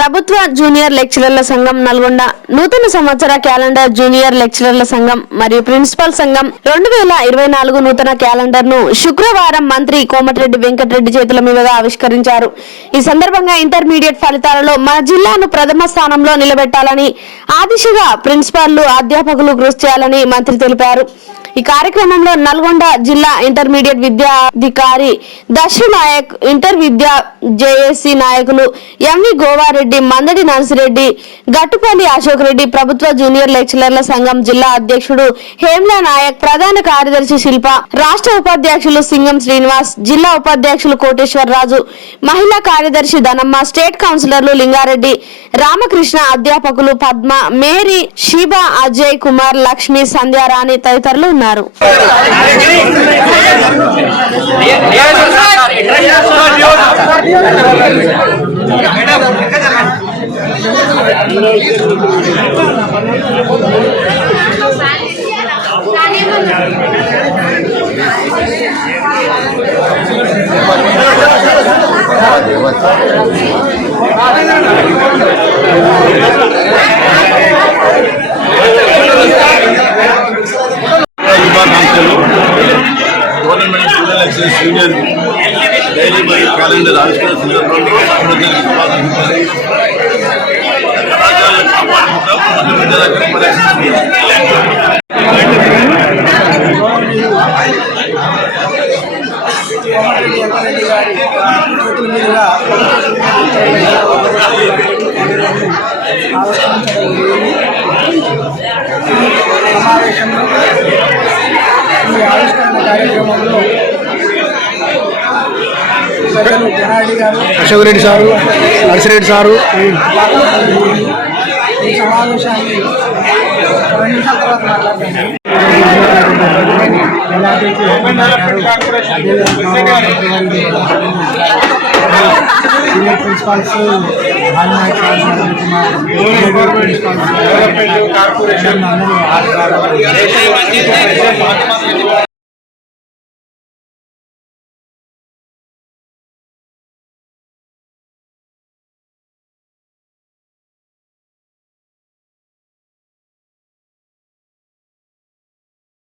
ప్రభుత్వ జూనియర్ లెక్చరర్ల సంఘం నల్గొండ నూతన సంవత్సర క్యాలెండర్ జూనియర్ లెక్చరర్ల సంఘం మరియు ప్రిన్సిపల్ సంఘం 2024 నూతన క్యాలెండర్ ను శుక్రవారం మంత్రి కోమటిరెడ్డి వెంకటరెడ్డి చేతుల మీదుగా ఆవిష్కరించారు. ఈ సందర్భంగా ఇంటర్మీడియట్ ఫలితాలలో మన జిల్లాను ప్రథమ స్థానంలో నిలబెట్టాలని ఆ దిశగా ప్రిన్సిపాల్లు అధ్యాపకులు కృషి చేయాలని మంత్రి తెలిపారు. ఈ కార్యక్రమంలో నల్గొండ జిల్లా ఇంటర్మీడియట్ విద్యాధికారి దశు నాయక్, ఇంటర్ విద్యా జేఏసీ నాయకులు ఎంవి గోవారెడ్డి, మందడి నర్సిరెడ్డి, గట్టుపల్లి అశోక్ రెడ్డి, ప్రభుత్వ జూనియర్ లెక్చరర్ల సంఘం జిల్లా అధ్యక్షుడు హేమ్లా నాయక్, ప్రధాన కార్యదర్శి శిల్ప, రాష్ట్ర ఉపాధ్యక్షులు సింగం శ్రీనివాస్, జిల్లా ఉపాధ్యక్షులు కోటేశ్వరరాజు, మహిళా కార్యదర్శి ధనమ్మ, స్టేట్ కౌన్సిలర్లు లింగారెడ్డి, రామకృష్ణ, అధ్యాపకులు పద్మ, మేరీ, శిబా, అజయ్ కుమార్, లక్ష్మి, సంధ్యారాణి తదితరులు ఉన్నారు. Government junior lecturers union daily by calendar ఆవిష్కరణ సందర్భంలో రాజ్యాలను ఈ ఆవిష్కరణ కార్యక్రమంలో జనారెడ్డి గారు, అశోక్ రెడ్డి సారు, నర్సిరెడ్డి సారు ఈ సమావేశాన్ని 2 నిమిషాల తర్వాత మాట్లాడుతున్నాను. Senior principals corporation